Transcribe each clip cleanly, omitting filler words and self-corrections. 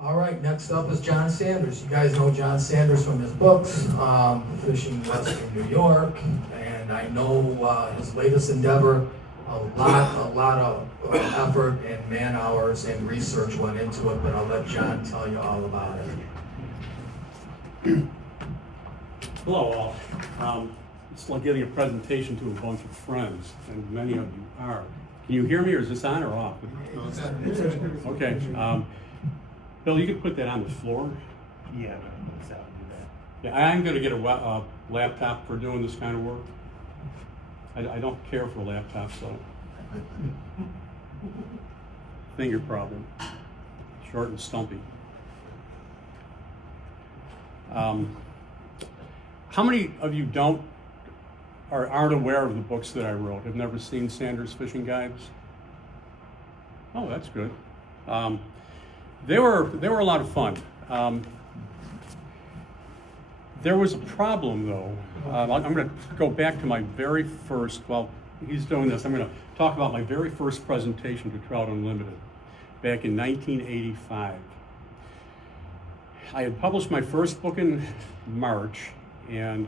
All right, next up is John Sanders. You guys know John Sanders from his books, Fishing Western New York, and I know his latest endeavor, a lot of effort and man hours and research went into it, but I'll let John tell you all about it. Hello all. It's like giving a presentation to a bunch of friends, and many of you are. Can you hear me, or is this on or off? Okay. Bill, you could put that on the floor. Yeah, that's how I do that. Yeah, I'm going to get a laptop for doing this kind of work. I don't care for laptops, so. Finger problem. Short and stumpy. How many of you aren't aware of the books that I wrote? Have never seen Sanders Fishing Guides? Oh, that's good. They were a lot of fun. There was a problem though. I'm going to go back to my very first, while he's doing this, I'm going to talk about my very first presentation to Trout Unlimited back in 1985. I had published my first book in March, and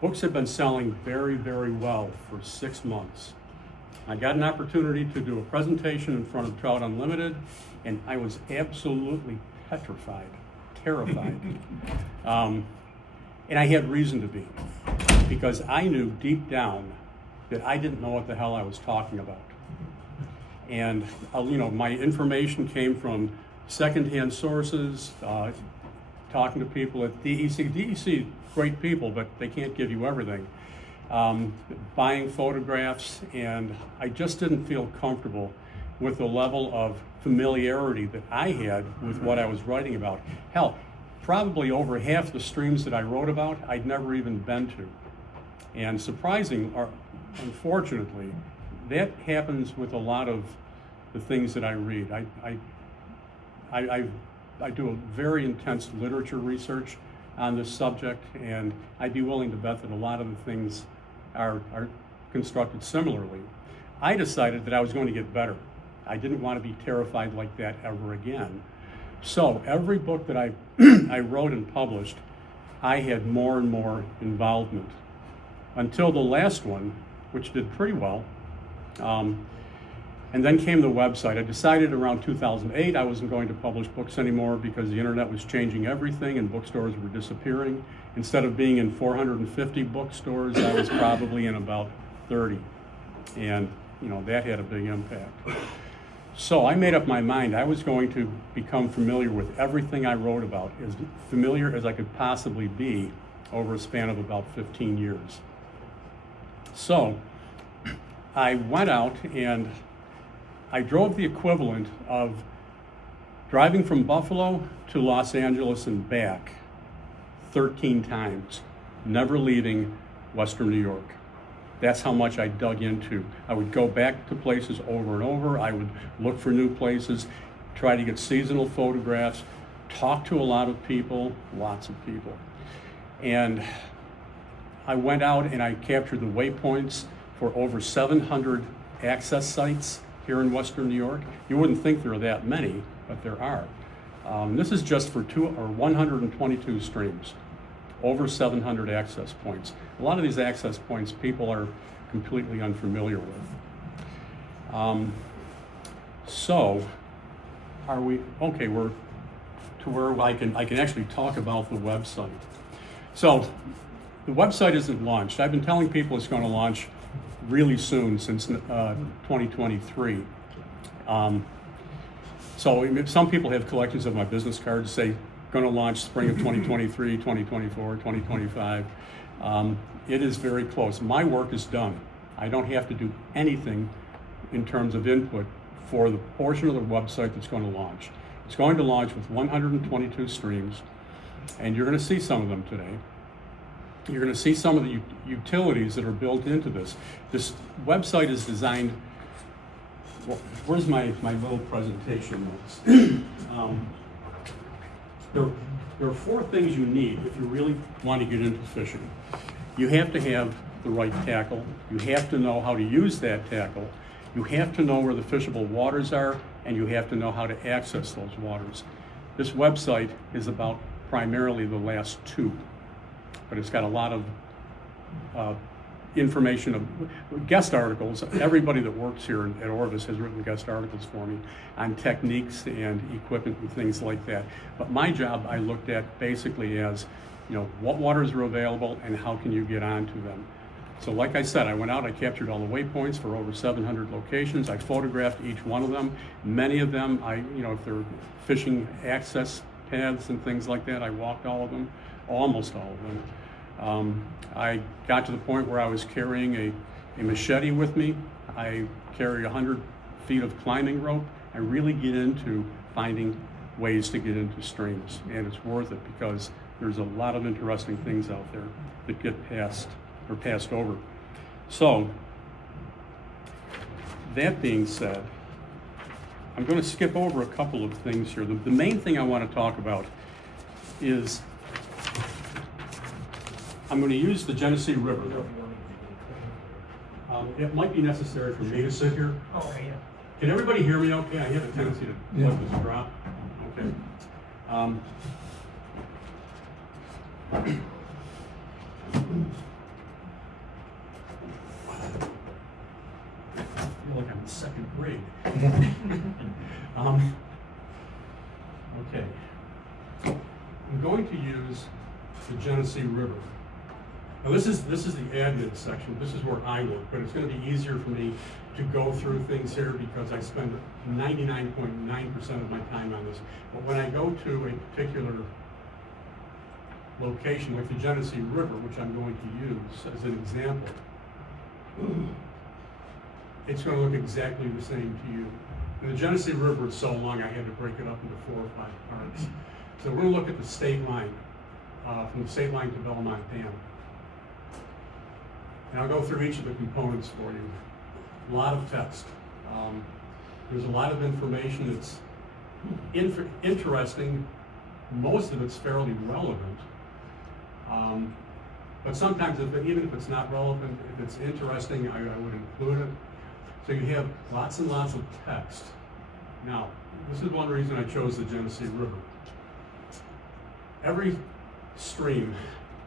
books had been selling very, very well for 6 months. I got an opportunity to do a presentation in front of Trout Unlimited, and I was absolutely petrified, terrified. And I had reason to be, because I knew deep down that I didn't know what the hell I was talking about. And my information came from secondhand sources, talking to people at DEC. DEC, great people, but they can't give you everything. Buying photographs, and I just didn't feel comfortable with the level of familiarity that I had with what I was writing about. Hell, probably over half the streams that I wrote about, I'd never even been to. And unfortunately, that happens with a lot of the things that I read. I do a very intense literature research on this subject, and I'd be willing to bet that a lot of the things are constructed similarly. I decided that I was going to get better. I didn't want to be terrified like that ever again. So every book that I wrote and published, I had more and more involvement, until the last one, which did pretty well. And then came the website. I decided around 2008 I wasn't going to publish books anymore because the internet was changing everything and bookstores were disappearing. Instead of being in 450 bookstores, I was probably in about 30. And that had a big impact. So I made up my mind I was going to become familiar with everything I wrote about, as familiar as I could possibly be over a span of about 15 years. So I went out and I drove the equivalent of driving from Buffalo to Los Angeles and back 13 times, never leaving Western New York. That's how much I dug into. I would go back to places over and over. I would look for new places, try to get seasonal photographs, talk to a lot of people, lots of people. And I went out and I captured the waypoints for over 700 access sites here in Western New York. You wouldn't think there are that many, but there are. This is just for 122 streams, over 700 access points. A lot of these access points people are completely unfamiliar with. So, are we, okay, we're to where I can actually talk about the website. So, the website isn't launched. I've been telling people it's going to launch really soon, since 2023. So some people have collections of my business cards say going to launch spring of 2023, 2024, 2025. It is very close. My work is done. I don't have to do anything in terms of input for the portion of the website that's going to launch. It's going to launch with 122 streams, and you're going to see some of them today. You're going to see some of the utilities that are built into this. This website is designed, well, where's my little presentation notes? There are 4 things you need if you really want to get into fishing. You have to have the right tackle. You have to know how to use that tackle. You have to know where the fishable waters are, and you have to know how to access those waters. This website is about primarily the last two, but it's got a lot of information of guest articles. Everybody that works here at Orvis has written guest articles for me on techniques and equipment and things like that. But my job I looked at basically as, what waters are available and how can you get onto them. So like I said, I went out, I captured all the waypoints for over 700 locations. I photographed each one of them. Many of them, if they're fishing access paths and things like that, I walked all of them, almost all of them. I got to the point where I was carrying a machete with me. I carry 100 feet of climbing rope. I really get into finding ways to get into streams, and it's worth it because there's a lot of interesting things out there that get passed over. So, that being said, I'm going to skip over a couple of things here. The main thing I want to talk about is I'm going to use the Genesee River. It might be necessary for me to sit here. Oh, yeah. Can everybody hear me okay? I have a tendency to let this drop. Okay. I feel like I'm in second grade. Okay. I'm going to use the Genesee River. Now this is the admin section. This is where I work, but it's going to be easier for me to go through things here because I spend 99.9% of my time on this. But when I go to a particular location like the Genesee River, which I'm going to use as an example, it's going to look exactly the same to you. And the Genesee River is so long I had to break it up into 4 or 5 parts. So we're going to look at the state line, from the state line to Belmont Dam. And I'll go through each of the components for you. A lot of text. There's a lot of information that's interesting. Most of it's fairly relevant. But sometimes, even if it's not relevant, if it's interesting, I would include it. So you have lots and lots of text. Now, this is one reason I chose the Genesee River. Every stream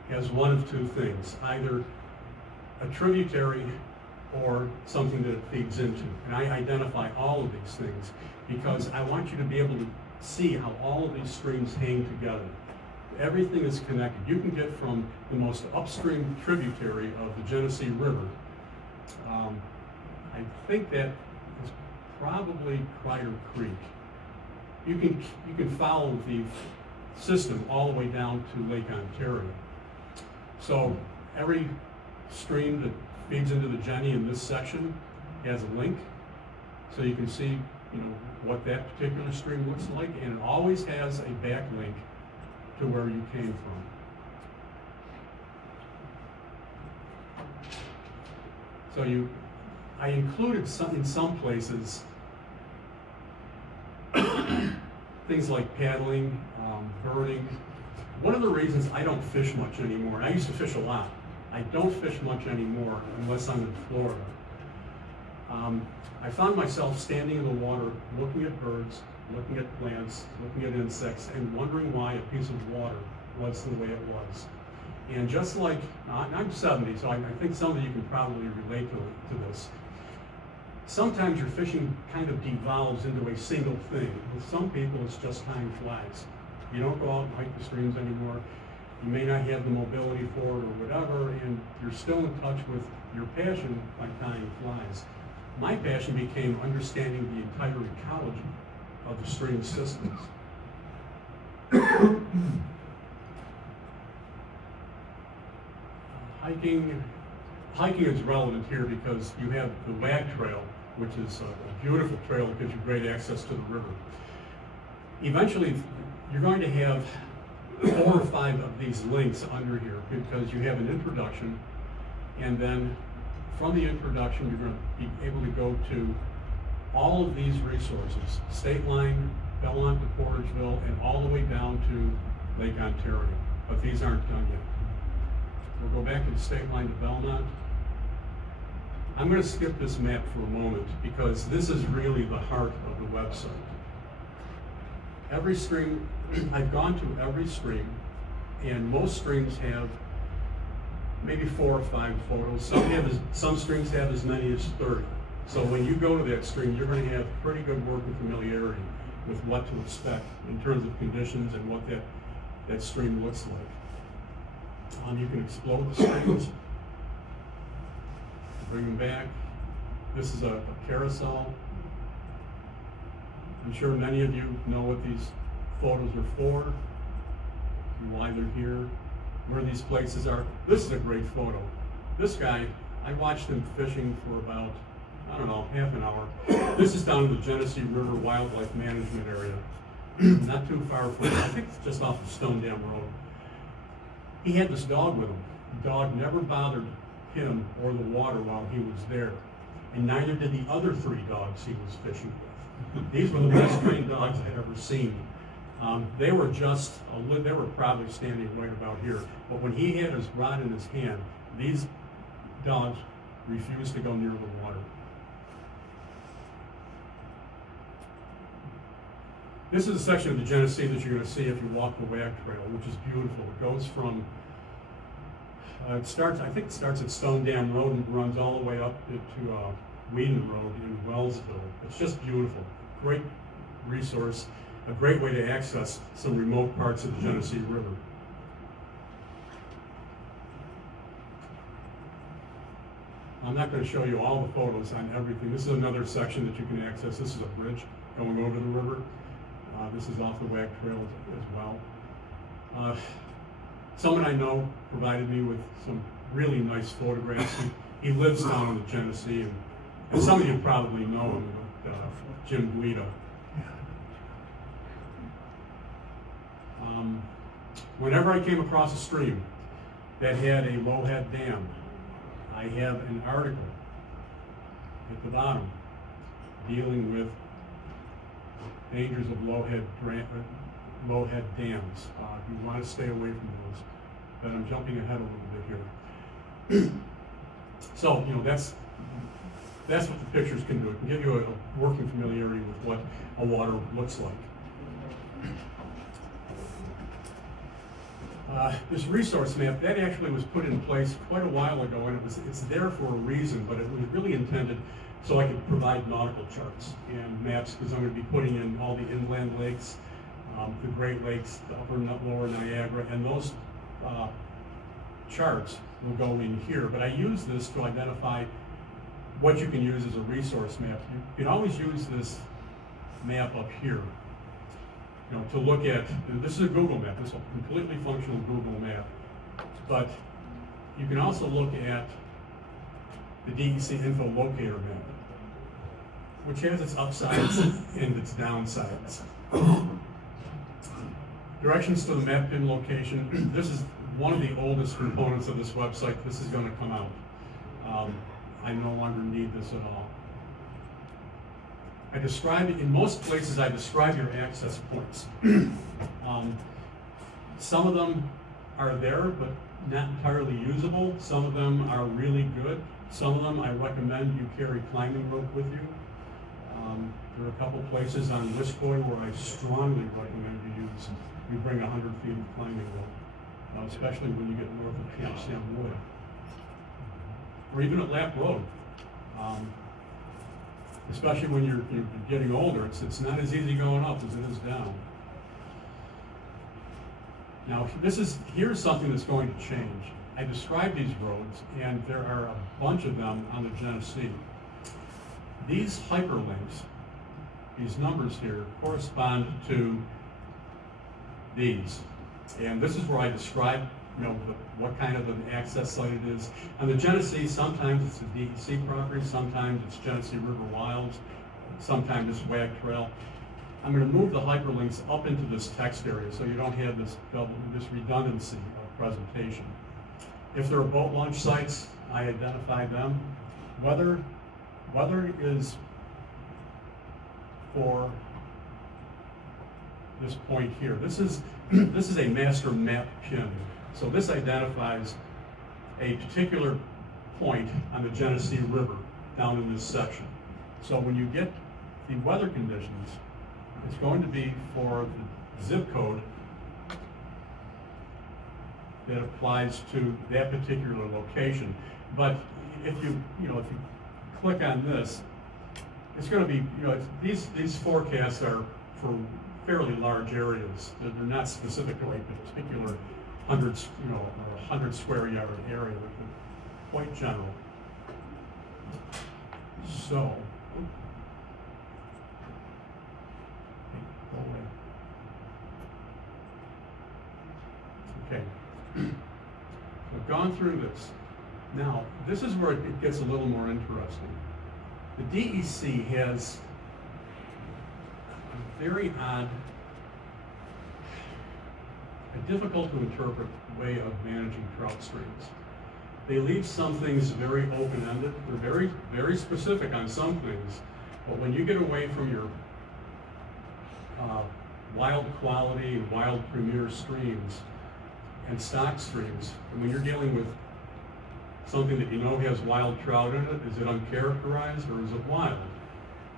has one of two things, either a tributary or something that it feeds into. And I identify all of these things because I want you to be able to see how all of these streams hang together. Everything is connected. You can get from the most upstream tributary of the Genesee River. I think that is probably Crider Creek. You can follow the system all the way down to Lake Ontario. So every stream that feeds into the Jenny in this section has a link, so you can see, what that particular stream looks like, and it always has a backlink to where you came from. So I included in some places things like paddling, birding. One of the reasons I don't fish much anymore, and I used to fish a lot, I don't fish much anymore unless I'm in Florida. I found myself standing in the water looking at birds, looking at plants, looking at insects, and wondering why a piece of water was the way it was. And just like, I'm 70, so I think some of you can probably relate to this. Sometimes your fishing kind of devolves into a single thing. With some people, it's just tying flies. You don't go out and hike the streams anymore. You may not have the mobility for it or whatever, and you're still in touch with your passion by tying flies. My passion became understanding the entire ecology of the stream systems. Hiking is relevant here because you have the WAG Trail, which is a beautiful trail that gives you great access to the river. Eventually, you're going to have 4 or 5 of these links under here because you have an introduction, and then from the introduction, you're going to be able to go to all of these resources, State Line, Belmont to Portageville, and all the way down to Lake Ontario. But these aren't done yet. We'll go back to the State Line to Belmont. I'm going to skip this map for a moment because this is really the heart of the website. every stream, I've gone to every stream, and most streams have maybe 4 or 5 photos. Some streams have as many as 30. So when you go to that stream, you're going to have pretty good working familiarity with what to expect in terms of conditions and what that stream looks like. You can explode the streams, bring them back. This is a carousel. I'm sure many of you know what these photos are for, why they're here, where these places are. This is a great photo. This guy, I watched him fishing for about, I don't know, half an hour. This is down in the Genesee River Wildlife Management Area. Not too far from, I think it's just off of Stone Dam Road. He had this dog with him. The dog never bothered him or the water while he was there. And neither did the other 3 dogs he was fishing with. These were the best trained dogs I'd ever seen. They were they were probably standing right about here. But when he had his rod in his hand, these dogs refused to go near the water. This is a section of the Genesee that you're going to see if you walk the WAG Trail, which is beautiful. It goes from, I think it starts at Stone Dam Road and runs all the way up to Whedon Road in Wellsville. It's just beautiful. Great resource, a great way to access some remote parts of the Genesee River. I'm not going to show you all the photos on everything. This is another section that you can access. This is a bridge going over the river. This is off the WAG Trail as well. Someone I know provided me with some really nice photographs. He lives down in the Genesee, and some of you probably know him, but Jim Guida. Whenever I came across a stream that had a low-head dam, I have an article at the bottom dealing with dangers of low-head dams. You want to stay away from those, but I'm jumping ahead a little bit here. So, that's what the pictures can do. It can give you a working familiarity with what a water looks like. This resource map, that actually was put in place quite a while ago, and it's there for a reason, but it was really intended so I could provide nautical charts and maps, because I'm going to be putting in all the inland lakes, the Great Lakes, the upper and lower Niagara, and those charts will go in here. But I use this to identify what you can use as a resource map. You can always use this map up here, to look at. This is a Google map. This is a completely functional Google map. But you can also look at the DEC Info Locator map, which has its upsides and its downsides. Directions to the map pin location. This is one of the oldest components of this website. This is going to come out. I no longer need this at all. I describe it, in most places I describe your access points. Some of them are there, but not entirely usable. Some of them are really good. Some of them I recommend you carry climbing rope with you. There are a couple places on Wiscoy where I strongly recommend you bring 100 feet of climbing rope, especially when you get north of Camp Sam Wood. Or even at Lap Road. Especially when you're getting older, it's not as easy going up as it is down. Now, here's something that's going to change. I described these roads, and there are a bunch of them on the Genesee. These hyperlinks, these numbers here, correspond to these. And this is where I describe what kind of an access site it is. On the Genesee, sometimes it's the DEC property, sometimes it's Genesee River Wilds, sometimes it's WAG Trail. I'm going to move the hyperlinks up into this text area so you don't have this redundancy of presentation. If there are boat launch sites, I identify them. Weather is for this point here. This is a master map pin. So this identifies a particular point on the Genesee River down in this section. So when you get the weather conditions, It's going to be for the zip code that applies to that particular location. But if you click on this, it's going to be, these forecasts are for fairly large areas. They're not specific to a particular 100 square yard area. They're quite general. So, go away. Okay. So I've gone through this. Now, this is where it gets a little more interesting. The DEC has a very odd, a difficult to interpret way of managing trout streams. They leave some things very open-ended. They're very, very specific on some things. But when you get away from your wild quality, wild premier streams and stock streams, and when you're dealing with something that you know has wild trout in it, is it uncharacterized or is it wild?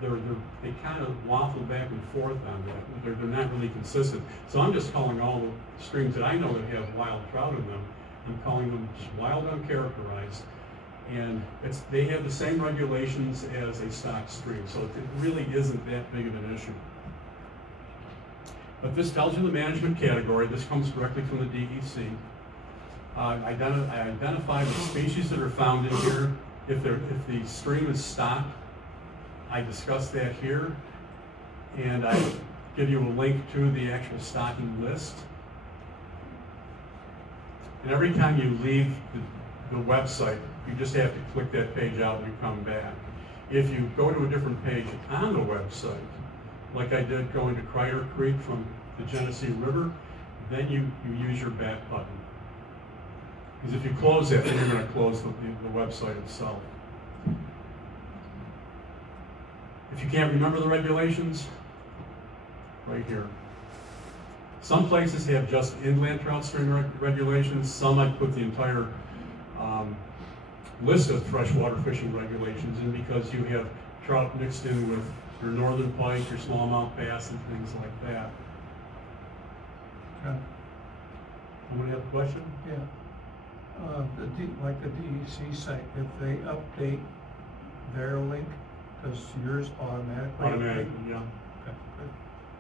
They kind of waffle back and forth on that. They're not really consistent. So I'm just calling all the streams that I know that have wild trout in them, I'm calling them just wild uncharacterized. And they have the same regulations as a stock stream, so it really isn't that big of an issue. But this tells you the management category. This comes directly from the DEC. I identify the species that are found in here. If the stream is stocked, I discuss that here, and I give you a link to the actual stocking list. And every time you leave the website, you just have to click that page out and you come back. If you go to a different page on the website, like I did going to Crier Creek from the Genesee River, then you use your back button. Because if you close that, then you're going to close the website itself. If you can't remember the regulations, right here. Some places have just inland trout stream regulations. Some I put the entire list of freshwater fishing regulations in because you have trout mixed in with your northern pike, your smallmouth bass, and things like that. Okay. Somebody have a question? Yeah. Like the DEC site, if they update their link, does yours automatically? Automatically, yeah. Okay.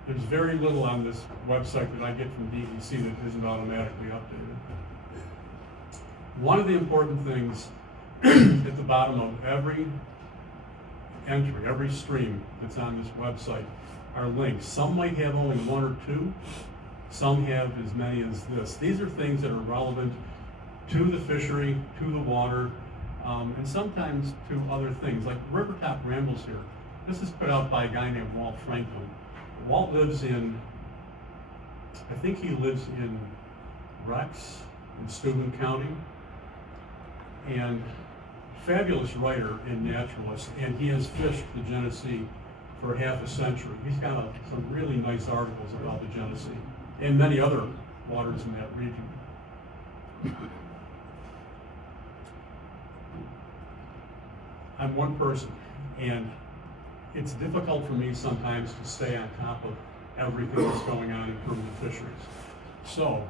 There's very little on this website that I get from DEC that isn't automatically updated. One of the important things at the bottom of every entry, every stream that's on this website are links. Some might have only one or two. Some have as many as this. These are things that are relevant to the fishery, to the water, and sometimes to other things, like Rivertop Rambles here. This is put out by a guy named Walt Franklin. Walt lives in, I think he lives in Rex, in Steuben County, and fabulous writer and naturalist, and he has fished the Genesee for half a century. He's got some really nice articles about the Genesee and many other waters in that region. I'm one person, and it's difficult for me sometimes to stay on top of everything that's going on in terms of fisheries. So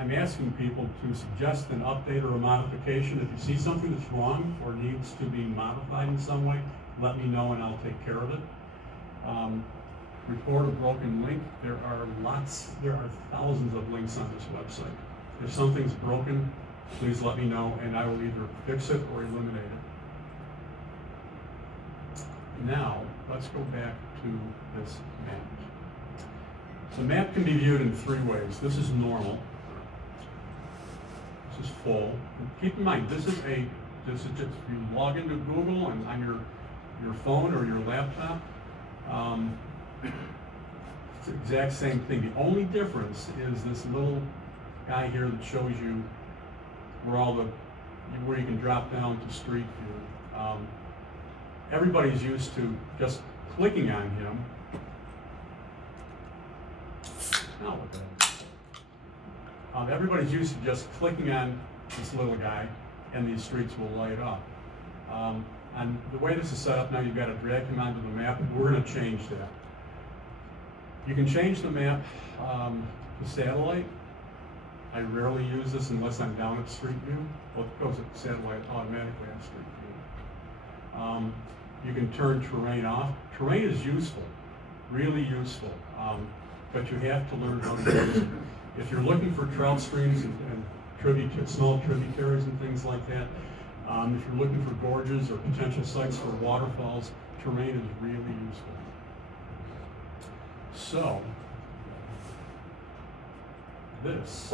I'm asking people to suggest an update or a modification. If you see something that's wrong or needs to be modified in some way, let me know and I'll take care of it. Report a broken link. There are thousands of links on this website. If something's broken, please let me know and I will either fix it or eliminate it. Now, let's go back to this map. The map can be viewed in three ways. This is normal. This is full. And keep in mind, this is just, you log into Google and on your phone or your laptop, it's the exact same thing. The only difference is this little guy here that shows you where you can drop down to street view. Everybody's used to just clicking on him. Now what that is. Everybody's used to just clicking on this little guy and these streets will light up. And the way this is set up now, you've got to drag him onto the map. We're going to change that. You can change the map to satellite. I rarely use this unless I'm down at Street View. Well, it goes at satellite automatically on Street View. You can turn terrain off. Terrain is useful, really useful, but you have to learn how to use it. If you're looking for trout streams and small tributaries and things like that, if you're looking for gorges or potential sites for waterfalls, terrain is really useful. So, this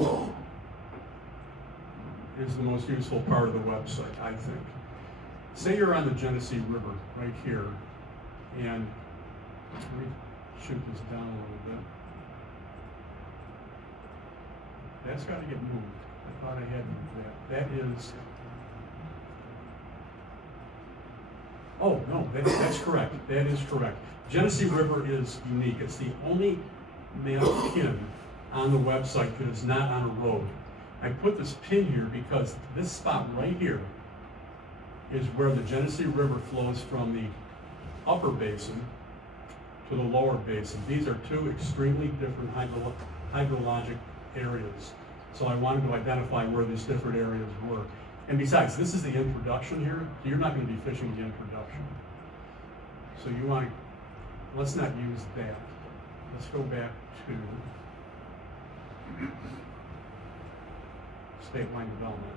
is the most useful part of the website, I think. Say you're on the Genesee River right here, and let me shoot this down a little bit. That's got to get moved. I thought I had moved that. That is, oh no, that's correct. That is correct. Genesee River is unique. It's the only map pin on the website that is not on a road. I put this pin here because this spot right here is where the Genesee River flows from the upper basin to the lower basin. These are two extremely different hydrologic areas. So I wanted to identify where these different areas were. And besides, this is the introduction here. You're not going to be fishing the introduction. So you want to, let's not use that. Let's go back to state line development.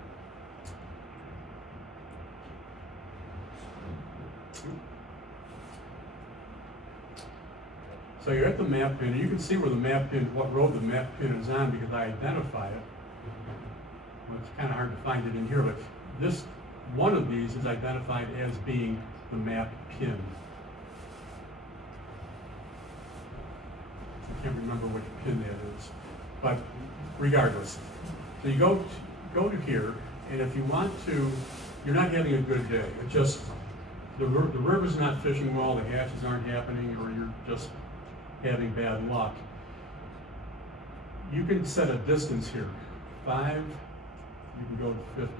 So you're at the map pin, and you can see where the map pin, what road the map pin is on because I identify it. Well, it's kind of hard to find it in here, but this, one of these is identified as being the map pin. I can't remember which pin that is, but regardless. So you go to here, and if you want to, you're not having a good day. It just, the river's not fishing well, the hatches aren't happening, or you're just having bad luck. You can set a distance here, 5, you can go to 50.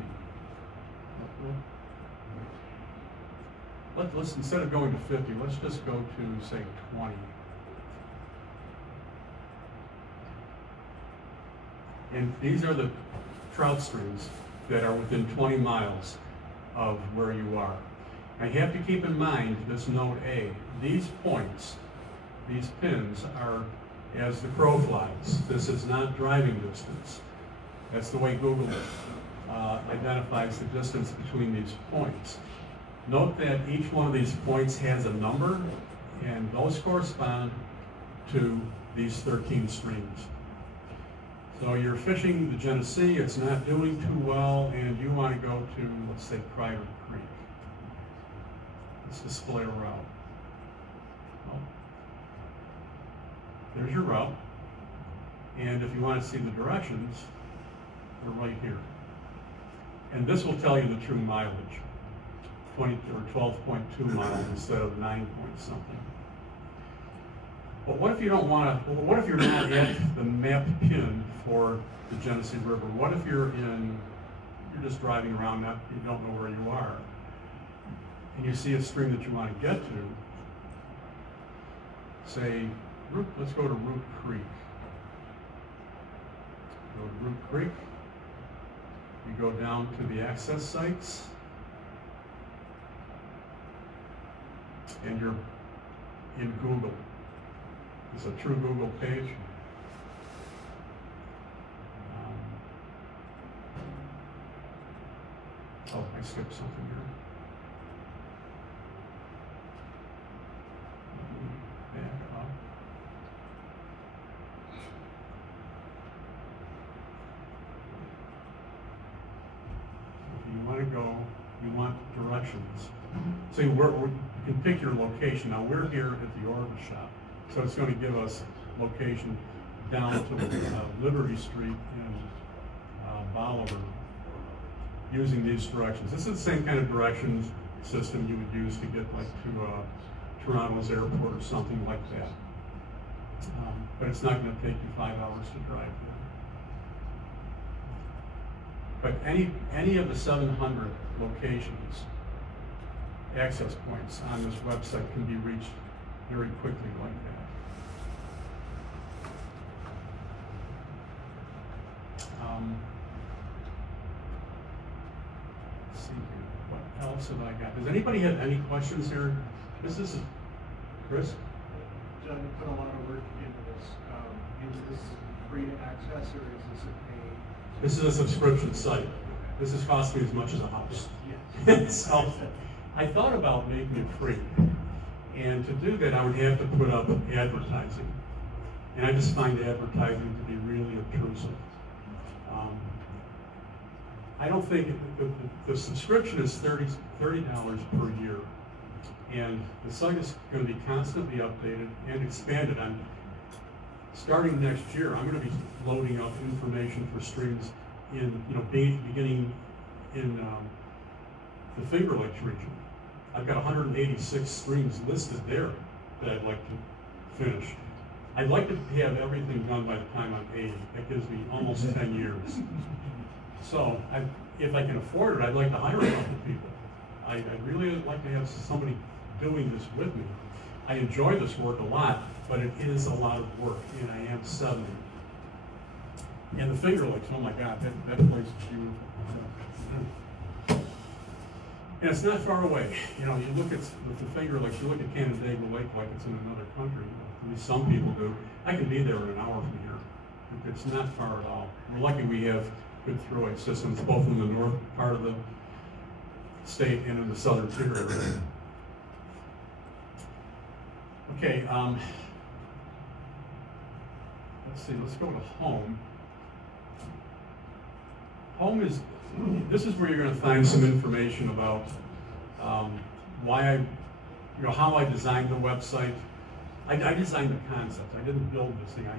Let's instead of going to 50, let's just go to, say, 20. And these are the trout streams that are within 20 miles of where you are. I have to keep in mind this note A. These points, these pins are as the crow flies. This is not driving distance. That's the way Google identifies the distance between these points. Note that each one of these points has a number, and those correspond to these 13 streams. So you're fishing the Genesee, it's not doing too well, and you want to go to, let's say, Crider Creek. Let's display a route. Well, there's your route, and if you want to see the directions, they're right here. And this will tell you the true mileage, 20 or 12.2 miles instead of 9 point something. But what if you don't want to, what if you're not at the map pin for the Genesee River? What if you're just driving around, you don't know where you are, and you see a stream that you want to get to, say, let's go to Root Creek. Go to Root Creek. You go down to the access sites, and you're in Google. It's a true Google page. Oh, I skipped something here. Back up. If you want to go, you want directions. So you can pick your location. Now we're here at the Orvis shop, so it's going to give us location down to Liberty Street in Bolivar using these directions. This is the same kind of directions system you would use to get like to Toronto's airport or something like that. But it's not going to take you 5 hours to drive there. But any of the 700 locations, access points on this website can be reached very quickly like Let's see here. What else have I got? Does anybody have any questions here? This is Chris. John, you put a lot of work into this. Is this free to access or is this a paid? This is a subscription site. This has cost me as much as a house. Yes. So I thought about making it free. And to do that, I would have to put up advertising. And I just find advertising to be really obtrusive. I don't think, the subscription is $30 per year. And the site is going to be constantly updated and expanded. Starting next year, I'm going to be loading up information for streams beginning in the Finger Lakes region. I've got 186 streams listed there that I'd like to finish. I'd like to have everything done by the time I'm 80. That gives me almost 10 years. So if I can afford it, I'd like to hire a couple people. I'd really like to have somebody doing this with me. I enjoy this work a lot, but it is a lot of work, and I am 70. And the Finger Lakes, oh my God, that place is beautiful. And it's not far away. You know, you look at the Finger Lakes, you look at Canandaigua Lake like it's in another country. At least some people do. I can be there in an hour from here. It's not far at all. We're lucky we have good thruway systems, both in the north part of the state and in the southern tier area. Okay, let's see, let's go to home. Home this is where you're going to find some information about how I designed the website. I designed the concept. I didn't build this thing. I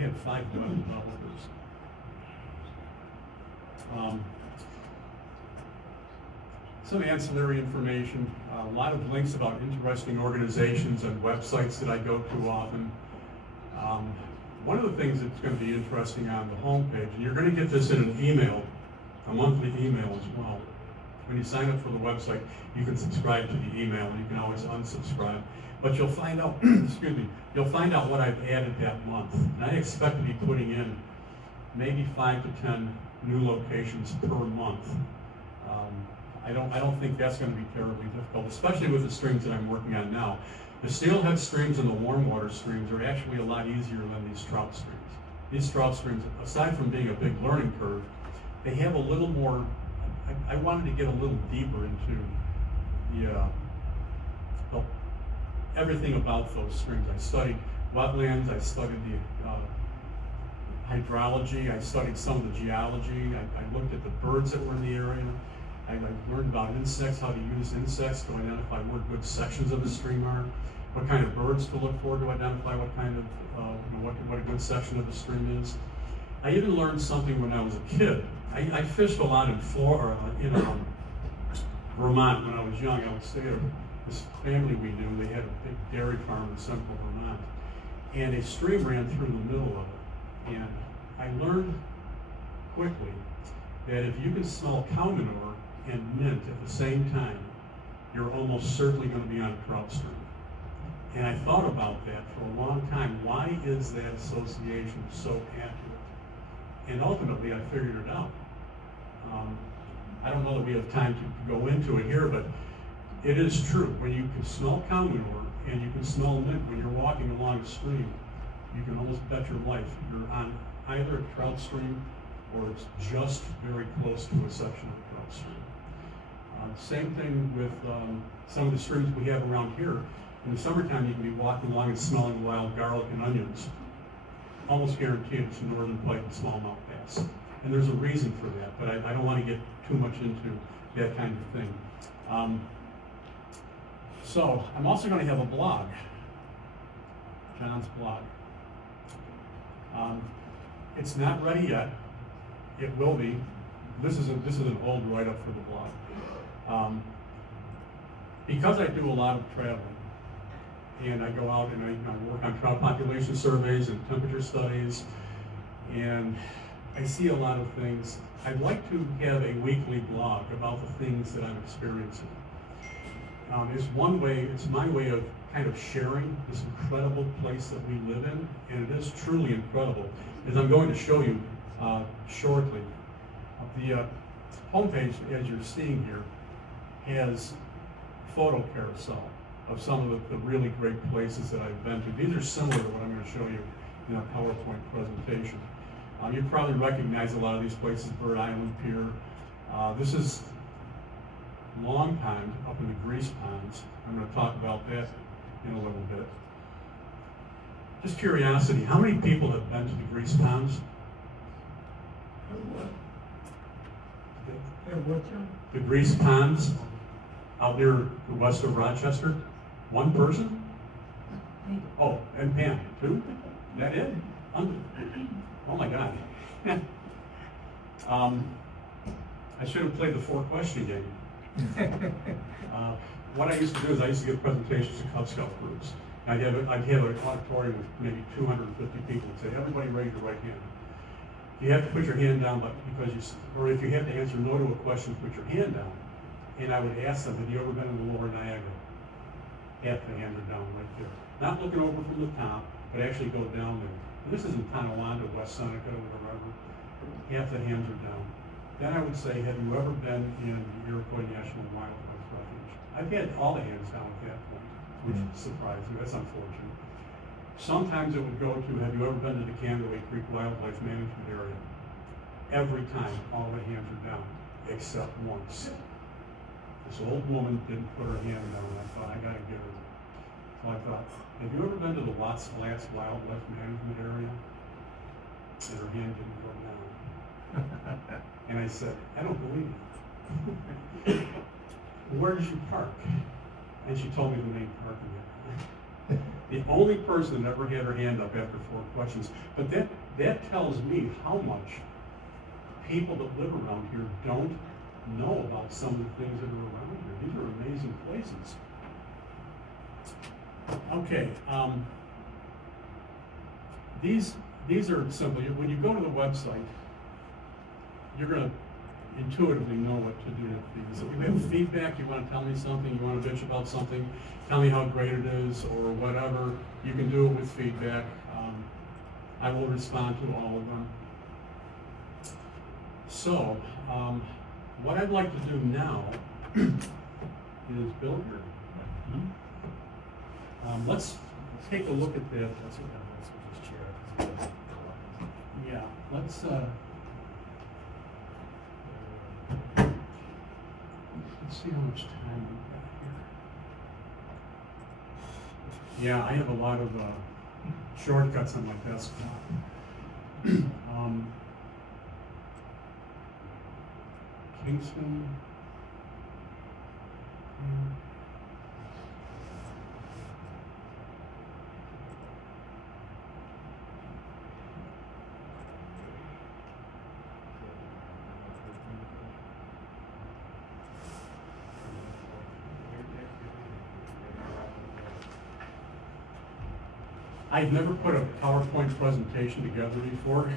had 5 web developers. Some ancillary information, a lot of links about interesting organizations and websites that I go to often. One of the things that's going to be interesting on the homepage, and you're going to get this in an email, a monthly email as well. When you sign up for the website, you can subscribe to the email, and you can always unsubscribe. But you'll find out, you'll find out what I've added that month. And I expect to be putting in maybe 5 to 10 new locations per month. I don't think that's going to be terribly difficult, especially with the streams that I'm working on now. The steelhead streams and the warm water streams are actually a lot easier than these trout streams. These trout streams, aside from being a big learning curve, they have a little more, I wanted to get a little deeper into everything about those streams. I studied wetlands, I studied the hydrology, I studied some of the geology, I looked at the birds that were in the area. I learned about insects, how to use insects to identify where good sections of the stream are, what kind of birds to look for to identify what kind of, what a good section of the stream is. I even learned something when I was a kid. I fished a lot in Florida, Vermont when I was young. I would stay at this family we knew. They had a big dairy farm in central Vermont. And a stream ran through the middle of it. And I learned quickly that if you can smell cow manure and mint at the same time, you're almost certainly going to be on a trout stream. And I thought about that for a long time. Why is that association so accurate? And ultimately, I figured it out. I don't know that we have time to go into it here, but it is true. When you can smell cow manure and you can smell mint when you're walking along a stream, you can almost bet your life you're on either a trout stream or it's just very close to a section of a trout stream. Same thing with some of the streams we have around here. In the summertime, you can be walking along and smelling wild garlic and onions. Almost guaranteed it's a northern pike and smallmouth bass. And there's a reason for that, but I don't want to get too much into that kind of thing. So I'm also going to have a blog, John's blog. It's not ready yet. It will be. This is an old write-up for the blog. Because I do a lot of traveling, and I go out and I work on trout population surveys and temperature studies, and I see a lot of things. I'd like to have a weekly blog about the things that I'm experiencing. It's my way of kind of sharing this incredible place that we live in, and it is truly incredible. As I'm going to show you shortly. The homepage, as you're seeing here, has photo carousel of some of the really great places that I've been to. These are similar to what I'm going to show you in a PowerPoint presentation. You probably recognize a lot of these places, Bird Island Pier. This is Long Pond up in the Grease Ponds. I'm going to talk about that in a little bit. Just curiosity, how many people have been to the Grease Ponds? The Grease Ponds out near the west of Rochester? One person? Oh, and Pam, two? Is that it? Oh my God. I should have played the 4-question game. What I used to do is I used to give presentations to Cub Scout groups. I'd have an auditorium with maybe 250 people and say, everybody raise your right hand. You have to put your hand down, or if you have to answer no to a question, put your hand down. And I would ask them, have you ever been in the Lower Niagara? Half the hands are down right there. Not looking over from the top, but actually go down there. And this is in Tonawanda, West Seneca, or whatever. Half the hands are down. Then I would say, have you ever been in the Iroquois National Wildlife Refuge? I've had all the hands down at that point, which surprised me. That's unfortunate. Sometimes it would go to, have you ever been to the Candaway Creek Wildlife Management Area? Every time, all the hands are down, except once. This old woman didn't put her hand down, and I thought, I gotta get her. So I thought, have you ever been to the Watts Flats Wildlife Management Area? And her hand didn't go down. And I said, I don't believe it. Where did you park? And she told me the main parking area. The only person that ever had her hand up after 4 questions. But that tells me how much people that live around here don't know about some of the things that are around here. These are amazing places. Okay, these are simple. When you go to the website, you're going to intuitively know what to do with these. If you have feedback, you want to tell me something, you want to bitch about something, tell me how great it is or whatever, you can do it with feedback. I will respond to all of them. So, what I'd like to do now is Bill here. Let's take a look at that. Yeah, let's see how much time we've got here. Yeah, I have a lot of shortcuts on my desktop. Kingston. I've never put a PowerPoint presentation together before.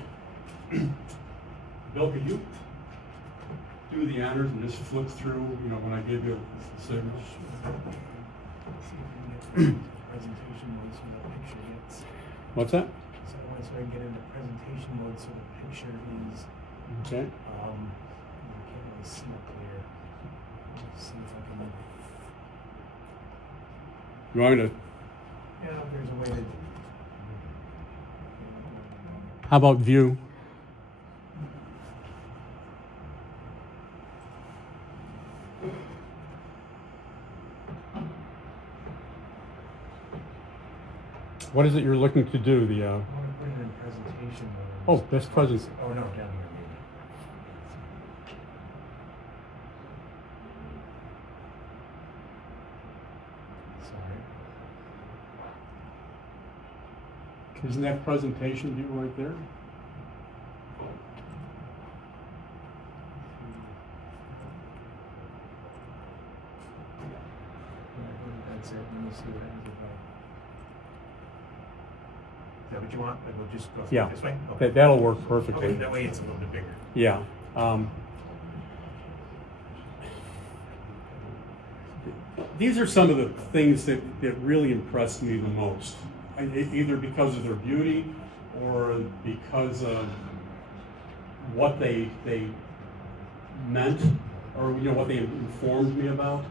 Bill, could you do the honors and just flip through, when I give you the signal? Presentation mode so the picture gets. What's that? So I want to get into presentation mode so the picture is. Okay. You can't really see it clear. Let's see if I can. You want me to? Yeah, there's a way to. How about view? What is it you're looking to do? I want to put it in presentation mode. Oh, that's present. Oh, no, down here maybe. Sorry. Isn't that presentation view right there? That's it. Let me see what happens if I. Is that what you want? Like we'll just go through Yeah. it this way? Okay. That'll work perfectly. Okay, that way it's a little bit bigger. Yeah. These are some of the things that really impressed me the most, either because of their beauty or because of what they meant, or what they informed me about.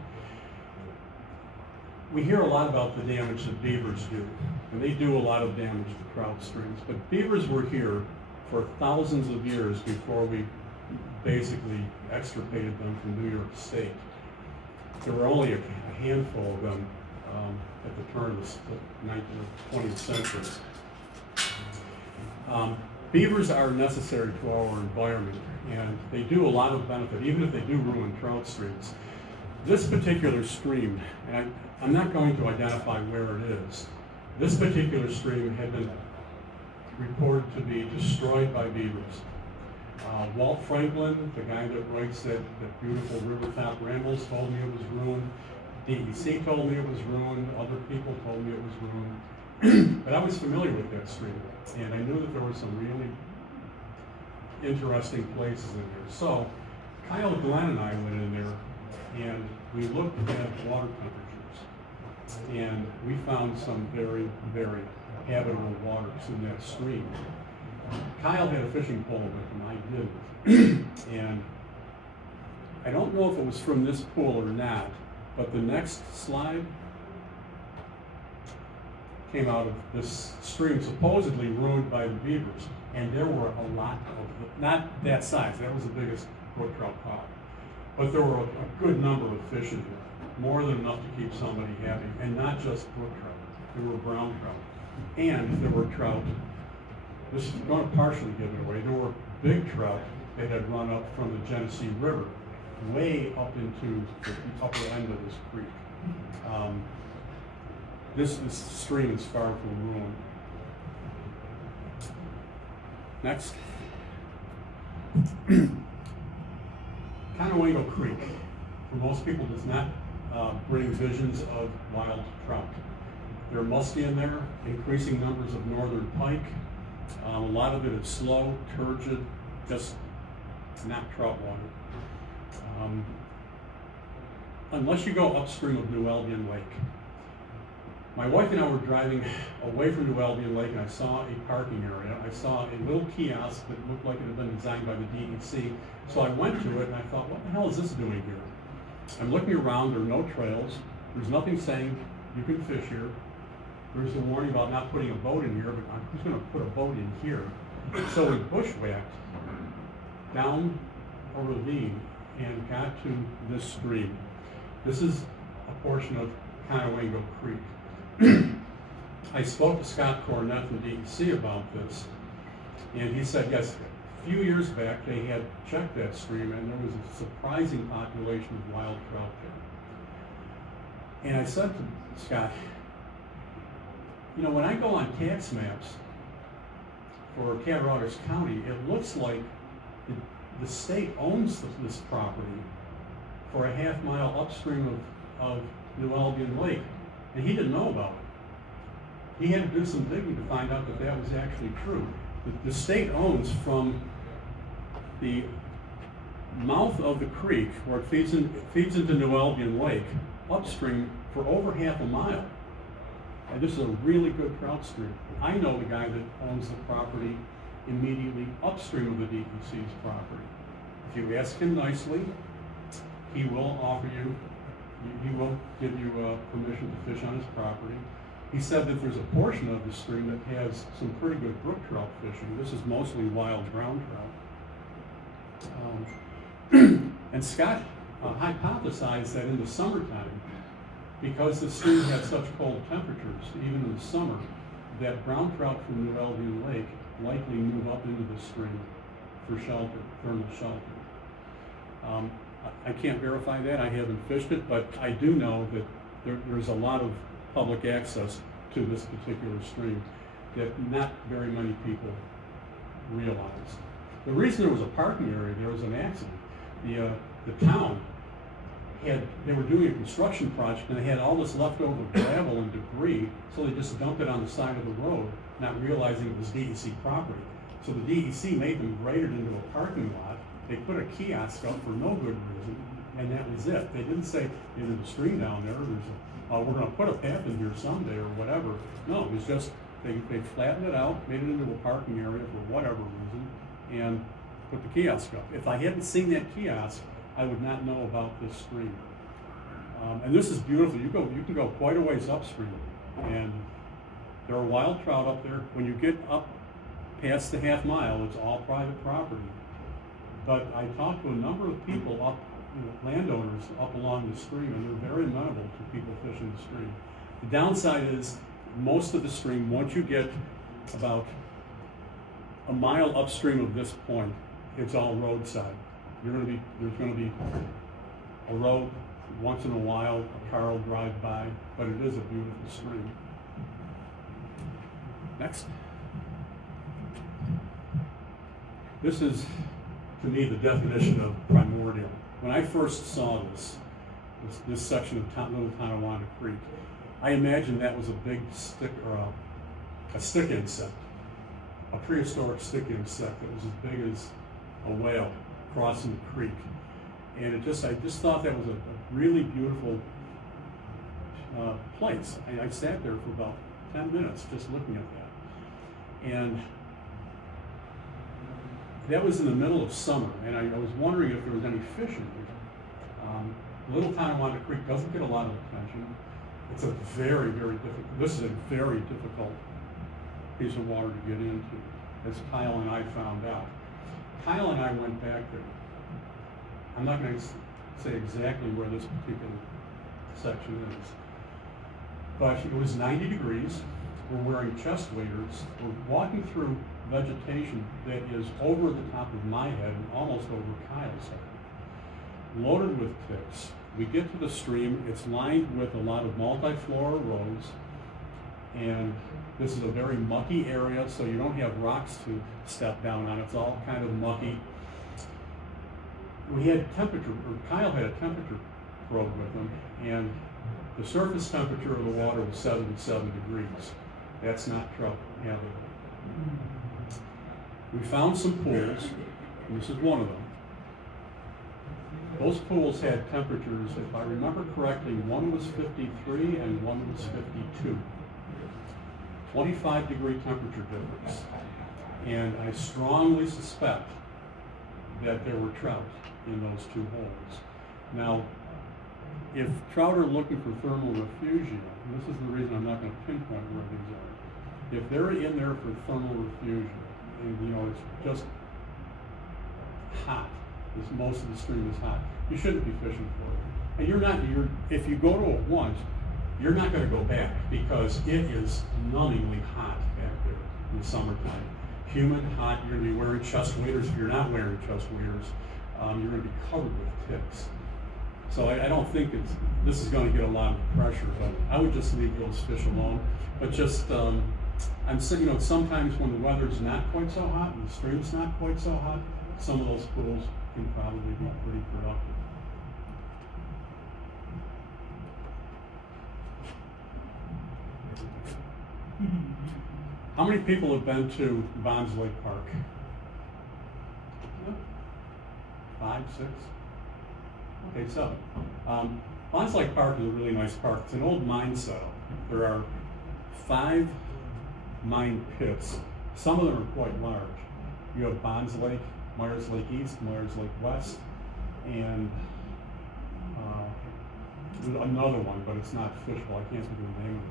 We hear a lot about the damage that beavers do, and they do a lot of damage to trout streams, but beavers were here for thousands of years before we basically extirpated them from New York State. There were only a handful of them at the turn of the 20th century. Beavers are necessary to our environment, and they do a lot of benefit, even if they do ruin trout streams. This particular stream, and I'm not going to identify where it is, this particular stream had been reported to be destroyed by beavers. Walt Franklin, the guy that writes that beautiful Rivertop Rambles, told me it was ruined. DEC told me it was ruined. Other people told me it was ruined. But I was familiar with that stream, and I knew that there were some really interesting places in there. So Kyle, Glenn, and I went in there, and we looked at water temperatures, and we found some very, very habitable waters in that stream. Kyle had a fishing pole with him, I didn't. And I don't know if it was from this pool or not, but the next slide came out of this stream supposedly ruined by the beavers. And there were a lot of them, not that size, that was the biggest brook trout caught. But there were a good number of fish in there, more than enough to keep somebody happy. And not just brook trout, there were brown trout. And there were trout, this is going to partially give it away, there were big trout that had run up from the Genesee River, way up into the upper end of this creek. This stream is far from ruined. Next. Conowingo Creek, for most people, does not bring visions of wild trout. They're musky in there, increasing numbers of northern pike. A lot of it is slow, turgid, just not trout water. Unless you go upstream of New Albion Lake. My wife and I were driving away from New Albion Lake, and I saw a parking area. I saw a little kiosk that looked like it had been designed by the DEC. So I went to it and I thought, what the hell is this doing here? I'm looking around, there are no trails. There's nothing saying you can fish here. There's a warning about not putting a boat in here, but who's going to put a boat in here? So we bushwhacked down a ravine and got to this stream. This is a portion of Conowingo Creek. I spoke to Scott Cornett from DEC about this, and he said, yes, a few years back they had checked that stream, and there was a surprising population of wild trout there. And I said to Scott, when I go on tax maps for Cattaraugus County, it looks like the state owns this property for a half mile upstream of New Albion Lake. And he didn't know about it. He had to do some digging to find out that that was actually true. The state owns from the mouth of the creek, where it feeds into New Albion Lake, upstream for over half a mile. And this is a really good trout stream. I know the guy that owns the property immediately upstream of the DEC's property. If you ask him nicely, he will offer you, he will give you permission to fish on his property. He said that there's a portion of the stream that has some pretty good brook trout fishing. This is mostly wild ground trout. And Scott hypothesized that in the summertime, because the stream had such cold temperatures, even in the summer, that brown trout from New Albion Lake likely move up into the stream for shelter, thermal shelter. I can't verify that, I haven't fished it, but I do know that there's a lot of public access to this particular stream that not very many people realize. The reason there was a parking area, there was an accident. The town they were doing a construction project and they had all this leftover gravel and debris, so they just dumped it on the side of the road, not realizing it was DEC property. So the DEC made them grade it into a parking lot. They put a kiosk up for no good reason, and that was it. They didn't say, there's a stream down there, we're going to put a path in here someday or whatever. No, it was just, they flattened it out, made it into a parking area for whatever reason, and put the kiosk up. If I hadn't seen that kiosk, I would not know about this stream. And this is beautiful. You can go quite a ways upstream, and there are wild trout up there. When you get up past the half mile, it's all private property. But I talked to a number of people up, landowners up along the stream, and they're very amenable to people fishing the stream. The downside is most of the stream, once you get about a mile upstream of this point, it's all roadside. There's gonna be a road. Once in a while, a car will drive by, but it is a beautiful stream. Next. This is, to me, the definition of primordial. When I first saw this section of Little Tonawanda Creek, I imagined that was a big stick, or a stick insect, a prehistoric stick insect that was as big as a whale crossing the creek. And I just thought that was a really beautiful place. I sat there for about 10 minutes just looking at that. And that was in the middle of summer, and I was wondering if there was any fish in there. Little Tonawanda Creek doesn't get a lot of attention. It's a very, very difficult, this is a very difficult piece of water to get into, as Kyle and I found out. Kyle and I went back there. I'm not going to say exactly where this particular section is, but it was 90 degrees. We're wearing chest waders. We're walking through vegetation that is over the top of my head and almost over Kyle's head, loaded with ticks. We get to the stream. It's lined with a lot of multiflora roads, and this is a very mucky area, so you don't have rocks to step down on. It's all kind of mucky. We had temperature, or Kyle had a temperature probe with him, and the surface temperature of the water was 77 degrees. That's not trout habitable. We found some pools, and this is one of them. Those pools had temperatures, if I remember correctly, one was 53 and one was 52. 25-degree temperature difference. And I strongly suspect that there were trout in those two holes. Now, if trout are looking for thermal refugia, and this is the reason I'm not going to pinpoint where these are, if they're in there for thermal refugia, and it's just hot, most of the stream is hot, you shouldn't be fishing for it. And if you go to it once, you're not going to go back, because it is numbingly hot back there in the summertime. Humid, hot. You're going to be wearing chest waders. If you're not wearing chest waders, you're going to be covered with ticks. So I don't think this is going to get a lot of pressure, but I would just leave those fish alone. But just, I'm saying, sometimes when the weather's not quite so hot and the stream's not quite so hot, some of those pools can probably be pretty productive. How many people have been to Bonds Lake Park? 5, 6? Okay, 7. Bonds Lake Park is a really nice park. It's an old mine setup. There are 5 mine pits. Some of them are quite large. You have Bonds Lake, Myers Lake East, Myers Lake West, and another one, but it's not fishable. I can't think of the name of it.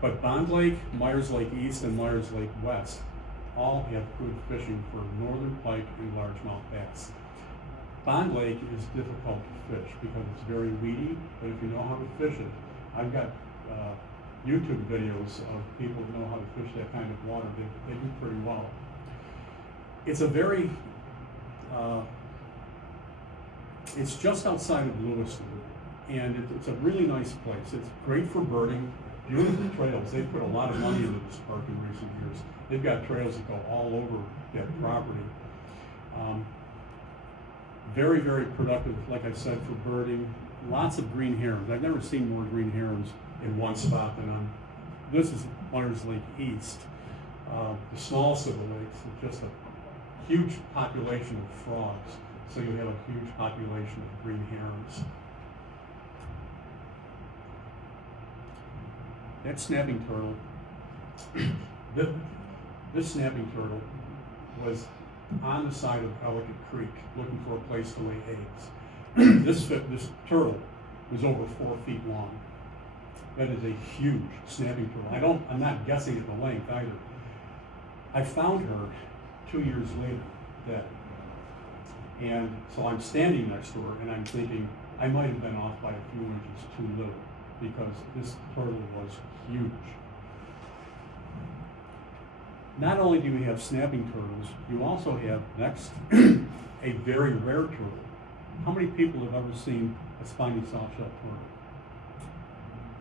But Bond Lake, Myers Lake East, and Myers Lake West all have good fishing for northern pike and largemouth bass. Bond Lake is difficult to fish because it's very weedy, but if you know how to fish it, I've got YouTube videos of people who know how to fish that kind of water. They do pretty well. It's a very, it's just outside of Lewiston, and it's a really nice place. It's great for birding. Beautiful trails. They've put a lot of money into this park in recent years. They've got trails that go all over that property. Very, very productive, like I said, for birding. Lots of green herons. I've never seen more green herons in one spot than on, this is Myers Lake East. The smallest of the lakes is just a huge population of frogs. So you have a huge population of green herons. That snapping turtle, this snapping turtle was on the side of Ellicott Creek looking for a place to lay eggs. This turtle was over 4 feet long. That is a huge snapping turtle. I'm not guessing at the length either. I found her 2 years later dead. And so I'm standing next to her and I'm thinking I might have been off by a few inches too little because this turtle was huge. Not only do we have snapping turtles, you also have next a very rare turtle. How many people have ever seen a spiny softshell turtle?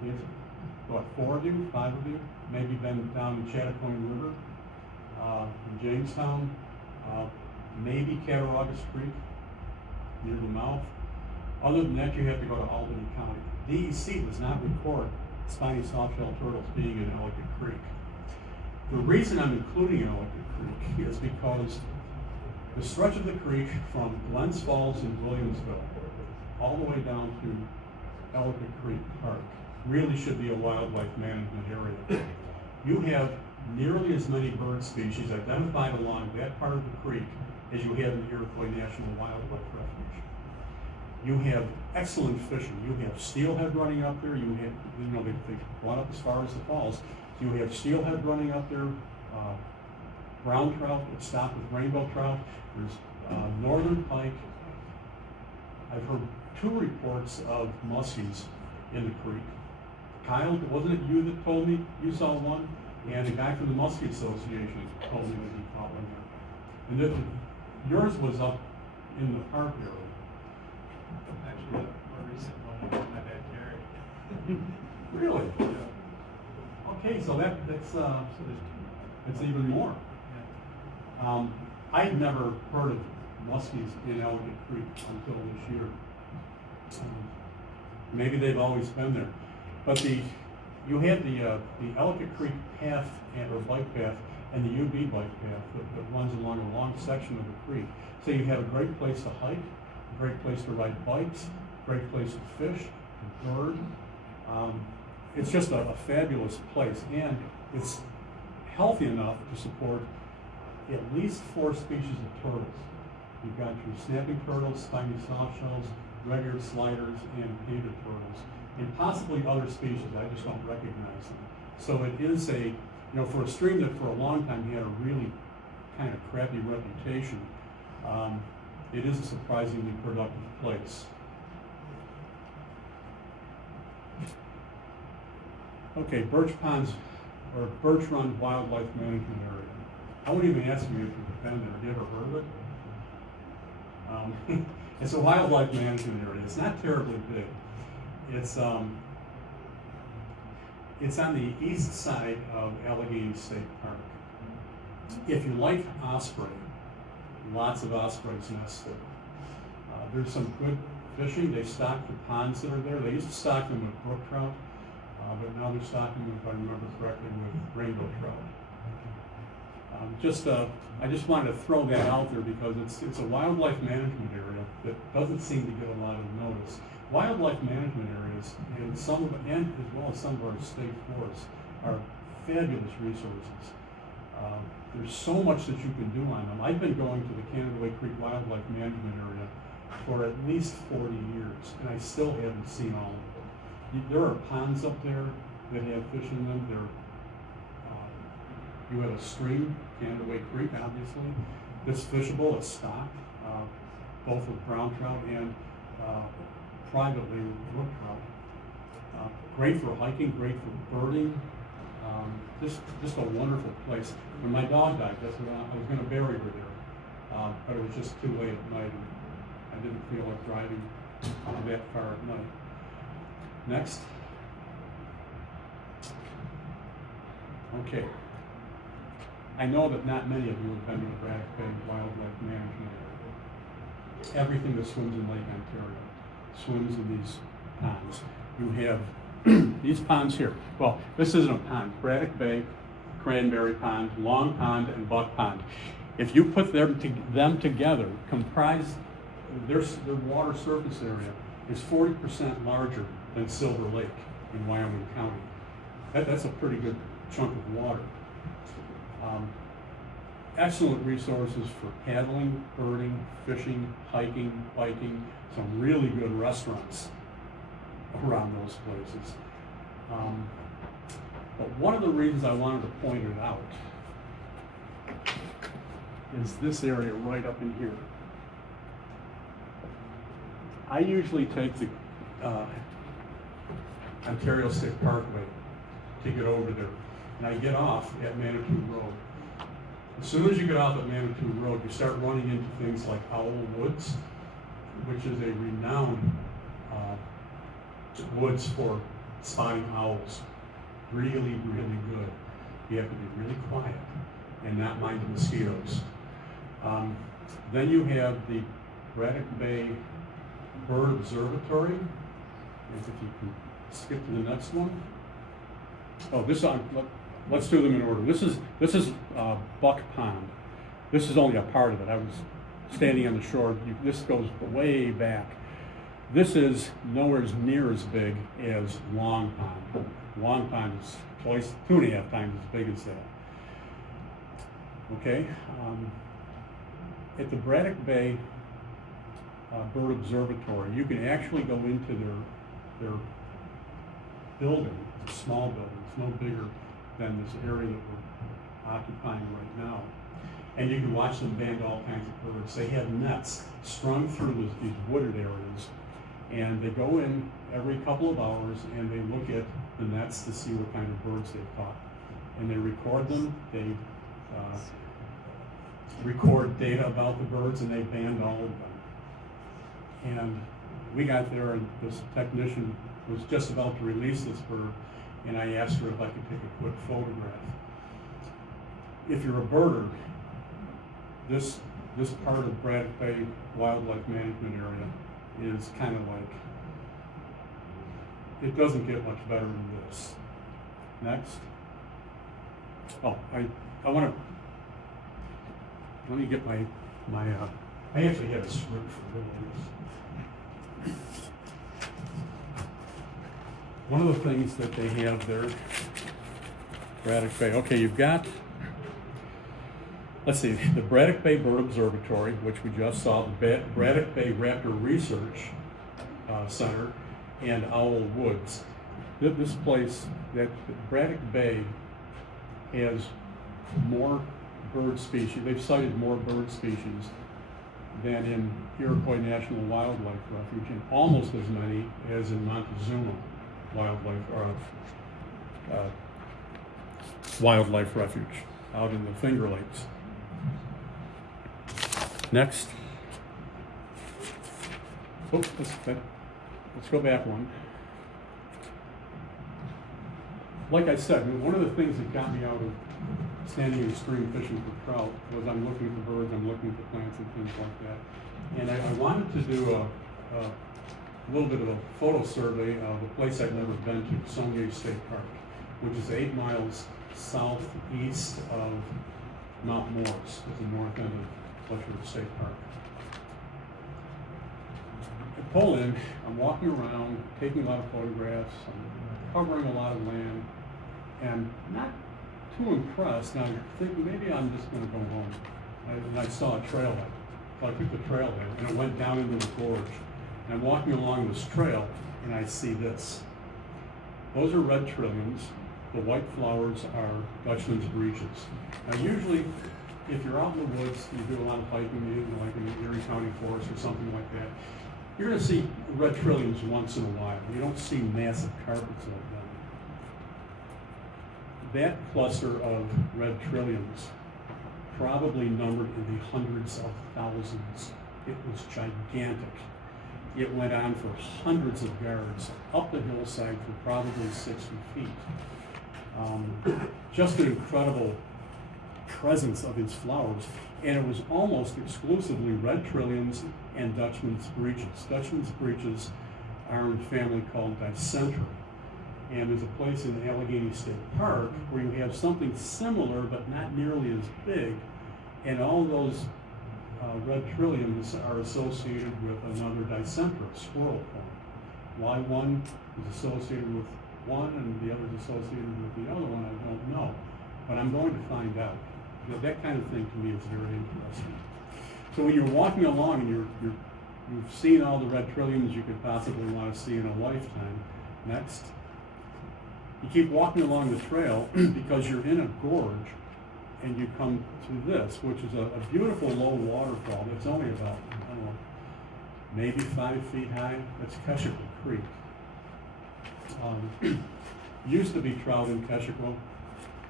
Yes. What, 4 of you, 5 of you? Maybe been down in Chattacone River, in Jamestown, maybe Cattaraugus Creek, near the mouth. Other than that, you have to go to Albany County. DEC does not record spiny softshell turtles being in Ellicott Creek. The reason I'm including Ellicott Creek is because the stretch of the creek from Glens Falls in Williamsville all the way down to Ellicott Creek Park really should be a wildlife management area. You have nearly as many bird species identified along that part of the creek as you have in the Iroquois National Wildlife Refuge. You have excellent fishing. You have steelhead running up there. You have, they run up as far as the falls. You have steelhead running up there, brown trout that stop with rainbow trout. There's northern pike. I've heard 2 reports of muskies in the creek. Kyle, wasn't it you that told me you saw one? And a guy from the Muskie Association told me that he caught one there. And yours was up in the park area. Actually, the more recent one was in my backyard. Really? Yeah. Okay, so that's So there's 2. even more. Yeah. I had never heard of muskies in Ellicott Creek until this year. Maybe they've always been there, but you have the Ellicott Creek path or bike path and the UB bike path that runs along a long section of the creek. So you have a great place to hike, a great place to ride bikes, great place to fish, and bird. It's just a fabulous place, and it's healthy enough to support at least 4 species of turtles. You've got your snapping turtles, spiny softshells, red-eared sliders, and painted turtles, and possibly other species. I just don't recognize them. So it is for a stream that for a long time had a really kind of crappy reputation, it is a surprisingly productive place. Okay, Birch Ponds, or Birch Run Wildlife Management Area. I wouldn't even ask you if you've been there. Have you ever heard of it? It's a wildlife management area. It's not terribly big. It's on the east side of Allegheny State Park. If you like osprey, lots of ospreys nest there. There's some good fishing. They stock the ponds that are there. They used to stock them with brook trout, but now they're stocking them, if I remember correctly, with rainbow trout. I just wanted to throw that out there because it's a wildlife management area that doesn't seem to get a lot of notice. Wildlife management areas, and as well as some of our state forests, are fabulous resources. There's so much that you can do on them. I've been going to the Canada Creek Wildlife Management Area for at least 40 years, and I still haven't seen all of them. There are ponds up there that have fish in them. You have a stream, Canada Creek, obviously, that's fishable. It's stocked, both with brown trout and privately with brook trout. Great for hiking, great for birding. Just a wonderful place. When my dog died, I was going to bury her there, but it was just too late at night, and I didn't feel like driving that far at night. Next. Okay. I know that not many of you have been to the Braddock Bay Wildlife Management Area. Everything that swims in Lake Ontario swims in these ponds. You have these ponds here. Well, this isn't a pond. Braddock Bay, Cranberry Pond, Long Pond, and Buck Pond. If you put them together, their water surface area is 40% larger than Silver Lake in Wyoming County. That's a pretty good chunk of water. excellent resources for paddling, birding, fishing, hiking, biking, some really good restaurants around those places. But one of the reasons I wanted to point it out is this area right up in here. I usually take the Ontario State Parkway to get over there, and I get off at Manitou Road. As soon as you get off at Manitou Road, you start running into things like Owl Woods, which is a renowned woods for spotting owls. Really, really good. You have to be really quiet and not mind the mosquitoes. Then you have the Braddock Bay Bird Observatory. If you can skip to the next one. Oh, let's do them in order. This is Buck Pond. This is only a part of it. I was standing on the shore. This goes way back. This is nowhere near as big as Long Pond. Long Pond is 2.5 times as big as that. Okay. At the Braddock Bay Bird Observatory, you can actually go into their building. It's a small building. It's no bigger than this area that we're occupying right now. And you can watch them band all kinds of birds. They have nets strung through these wooded areas, and they go in every couple of hours and they look at the nets to see what kind of birds they've caught. And they record them. They record data about the birds, and they band all of them. And we got there, and this technician was just about to release this bird, and I asked her if I could take a quick photograph. If you're a birder, this part of Braddock Bay Wildlife Management Area is kind of like, it doesn't get much better than this. Next. Oh, I want to, let me get my I actually had a script for this. One of the things that they have there, Braddock Bay, okay, you've got, let's see, the Braddock Bay Bird Observatory, which we just saw, the Braddock Bay Raptor Research Center, and Owl Woods. This place, that Braddock Bay, has more bird species, they've cited more bird species than in Iroquois National Wildlife Refuge, and almost as many as in Montezuma Wildlife Refuge out in the Finger Lakes. Next. Oh, let's go back one. Like I said, one of the things that got me out of standing in the stream fishing for trout was I'm looking for birds, I'm looking for plants and things like that. And I wanted to do a little bit of a photo survey of a place I've never been to, Songay State Park, which is 8 miles southeast of Mount Morris, at the north end of Fletcher State Park. I pull in, I'm walking around, taking a lot of photographs, I'm covering a lot of land, and not too impressed. Now you're thinking, maybe I'm just going to go home. And I saw a trailhead. So I took the trailhead, and it went down into the gorge. And I'm walking along this trail, and I see this. Those are red trilliums. The white flowers are Dutchman's breeches. Now usually, if you're out in the woods, you do a lot of hiking, like in the Erie County Forest or something like that, you're going to see red trilliums once in a while. You don't see massive carpets like that. That cluster of red trilliums probably numbered in the hundreds of thousands. It was gigantic. It went on for hundreds of yards, up the hillside for probably 60 feet. Just an incredible presence of its flowers, and it was almost exclusively red trilliums and Dutchman's breeches. Dutchman's breeches are in a family called Dicentra, and there's a place in Allegheny State Park where you have something similar but not nearly as big, and all those red trilliums are associated with another Dicentra, squirrel form. Why one is associated with one and the other is associated with the other one, I don't know, but I'm going to find out. That kind of thing to me is very interesting. So when you're walking along and you've seen all the red trilliums you could possibly want to see in a lifetime, next, you keep walking along the trail because you're in a gorge, and you come to this, which is a beautiful low waterfall that's only about, I don't know, maybe 5 feet high. That's Keshico Creek. Used to be trout in Keshico.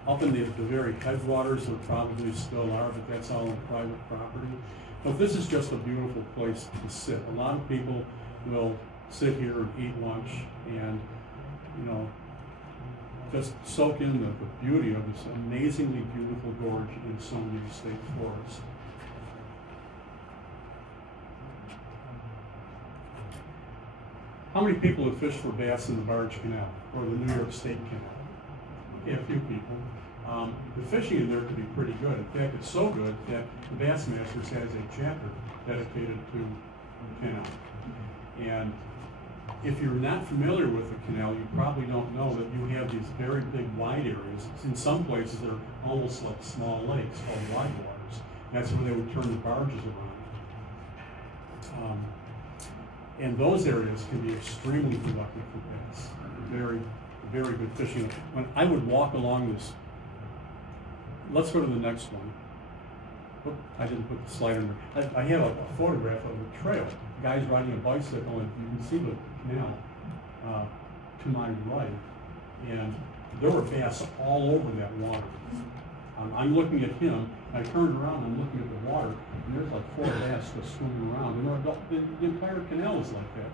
Up in the very headwaters, there probably still are, but that's all on private property. But this is just a beautiful place to sit. A lot of people will sit here and eat lunch and, just soak in the beauty of this amazingly beautiful gorge in Yosemite State Forest. How many people have fished for bass in the Barge Canal or the New York State Canal? Yeah, a few people. The fishing in there could be pretty good. In fact, it's so good that the Bassmasters has a chapter dedicated to the canal. And if you're not familiar with the canal, you probably don't know that you have these very big wide areas. In some places, they're almost like small lakes called wide waters. That's where they would turn the barges around. And those areas can be extremely productive for bass. Very, very good fishing. When I would walk along this, let's go to the next one. Oop, I didn't put the slide in there. I have a photograph of a trail. Guys riding a bicycle, and you can see the canal to my right. And there were bass all over that water. I'm looking at him. I turned around, I'm looking at the water, and there's like 4 bass just swimming around. And the entire canal is like that.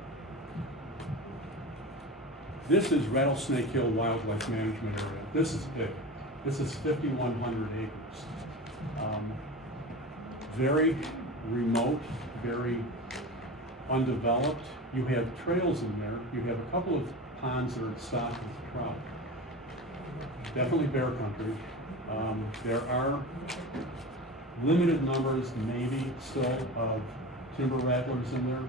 This is Rattlesnake Hill Wildlife Management Area. This is big. This is 5,100 acres. Very remote, very undeveloped. You have trails in there. You have a couple of ponds that are stocked with trout. Definitely bear country. There are limited numbers, maybe still, of timber rattlers in there.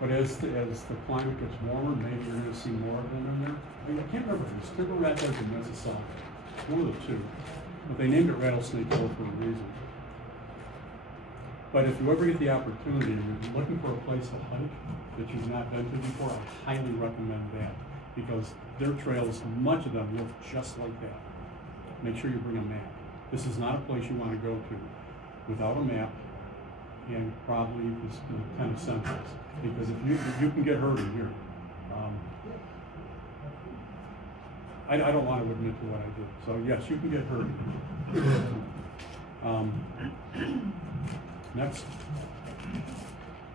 But as the climate gets warmer, maybe you're going to see more of them in there. I can't remember if it's timber rattlers or Mississauga. One of the two. But they named it Rattlesnake Hill for a reason. But if you ever get the opportunity and you're looking for a place to hike that you've not been to before, I highly recommend that. Because their trails, much of them look just like that. Make sure you bring a map. This is not a place you want to go to without a map and probably just 10 essentials. Because if you can get hurt in here. I don't want to admit to what I did. So yes, you can get hurt. Next.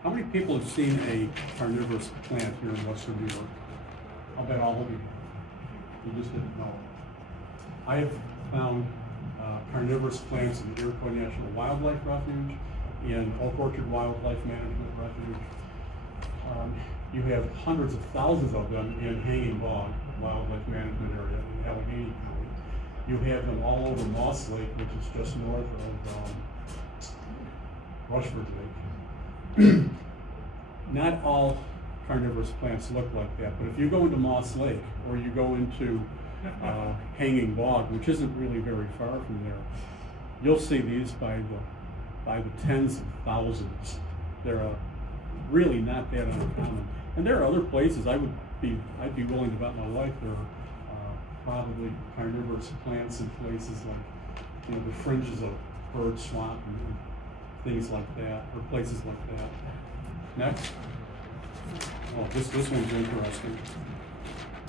How many people have seen a carnivorous plant here in Western New York? I'll bet all of you. You just didn't know. I have found carnivorous plants in the Iroquois National Wildlife Refuge, in Oak Orchard Wildlife Management Refuge. You have hundreds of thousands of them in Hanging Bog Wildlife Management Area in Allegheny County. You have them all over Moss Lake, which is just north of Rushford Lake. Not all carnivorous plants look like that, but if you go into Moss Lake or you go into Hanging Bog, which isn't really very far from there, you'll see these by the tens of thousands. They're really not that uncommon. And there are other places I'd be willing to bet my life there are probably carnivorous plants in places like the fringes of Bird Swamp and things like that, or places like that. Next. Oh, this one's interesting.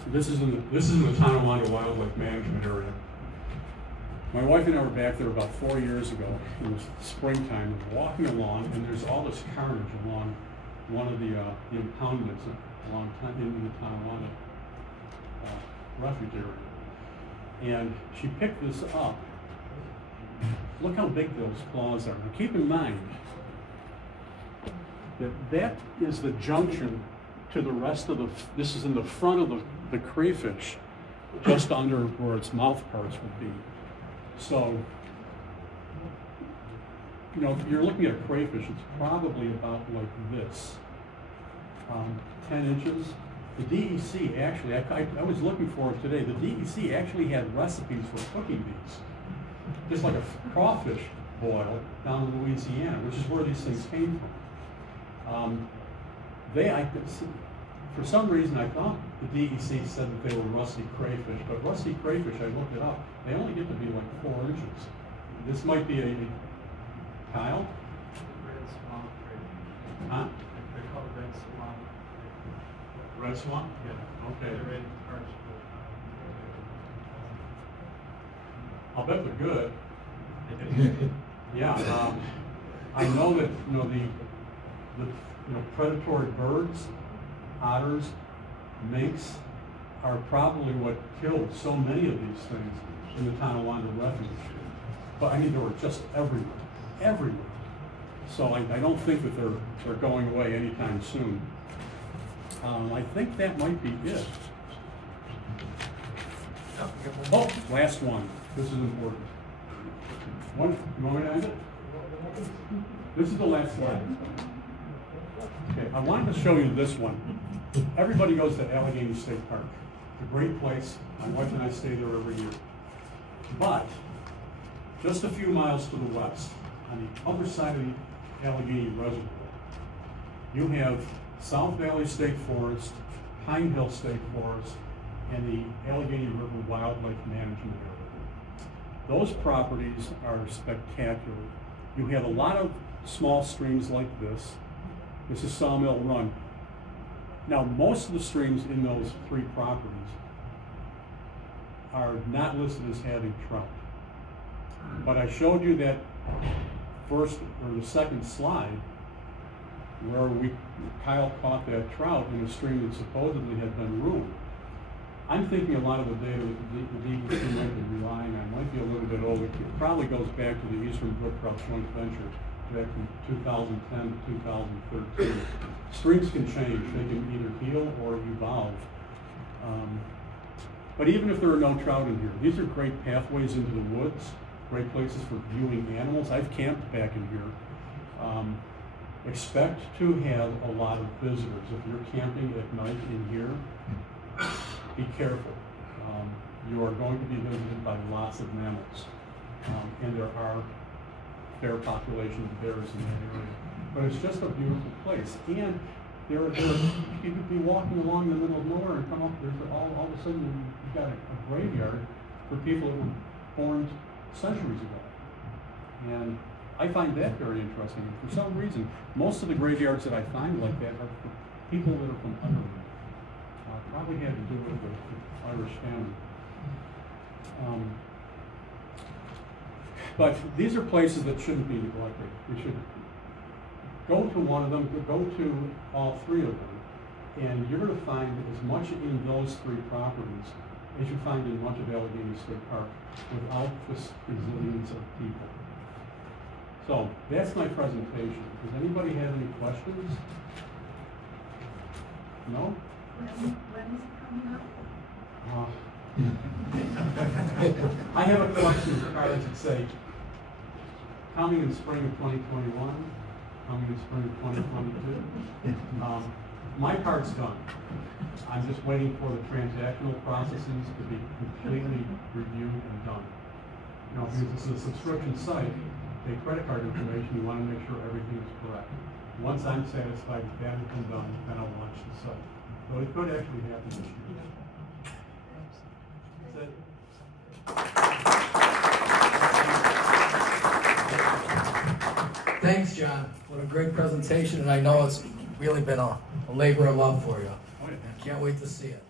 This is in the Tonawanda Wildlife Management Area. My wife and I were back there about 4 years ago. It was springtime, and we're walking along, and there's all this carnage along one of the impoundments in the Tonawanda refuge area. And she picked this up. Look how big those claws are. Now keep in mind that is the junction to the rest of this is in the front of the crayfish, just under where its mouth parts would be. So, you're looking at a crayfish, it's probably about like this, 10 inches. The DEC actually, I was looking for it today, the DEC actually had recipes for cooking these. just like a crawfish boil down in Louisiana, which is where these things came from. I could see, for some reason, I thought the DEC said that they were rusty crayfish, but rusty crayfish, I looked it up, they only get to be like 4 inches. This might be a Kyle? Red swamp crayfish. Huh? They're called red swamp. Red swamp? Yeah. Okay. They're red parts I'll bet they're good. Yeah, I know that, the predatory birds, otters, minks, are probably what killed so many of these things in the Tonawanda Refuge. But I mean, they were just everywhere. So I don't think that they're going away anytime soon. I think that might be it. Oh, last one. This is important. You want me to end it? This is the last slide. Okay, I wanted to show you this one. Everybody goes to Allegheny State Park. It's a great place. My wife and I stay there every year. But just a few miles to the west, on the other side of the Allegheny Reservoir, you have South Valley State Forest, Pine Hill State Forest, and the Allegheny River Wildlife Management Area. Those properties are spectacular. You have a lot of small streams like this. This is Sawmill Run. Now, most of the streams in those 3 properties are not listed as having trout. But I showed you that first or the second slide where Kyle caught that trout in a stream that supposedly had been ruined. I'm thinking a lot of the data that the DEC might be relying on might be a little bit old. It probably goes back to the Eastern Brook Trout joint venture back from 2010 to 2013. Streams can change. They can either heal or evolve. But even if there are no trout in here, these are great pathways into the woods, great places for viewing animals. I've camped back in here. Expect to have a lot of visitors. If you're camping at night in here, be careful. You are going to be visited by lots of mammals. And there are fair population of bears in that area. But it's just a beautiful place. And you could be walking along in the middle of nowhere and come up, all of a sudden you've got a graveyard for people that were born centuries ago. And I find that very interesting. For some reason, most of the graveyards that I find like that are for people that are from Ireland. Probably had to do with the Irish family. But these are places that shouldn't be neglected. We should go to one of them, go to all 3 of them, and you're going to find as much in those 3 properties as you find in much of Allegheny State Park without this resilience of people. So that's my presentation. Does anybody have any questions? No? When is it coming up? I have a collection of cards that say, coming in spring of 2021, coming in spring of 2022. My card's done. I'm just waiting for the transactional processes to be completely reviewed and done. Because this is a subscription site, take credit card information, you want to make sure everything is correct. Once I'm satisfied that that has been done, then I'll launch the site. So it could actually happen this year. That's it. Thanks, John. What a great presentation, and I know it's really been a labor of love for you. Oh, yeah. I can't wait to see it.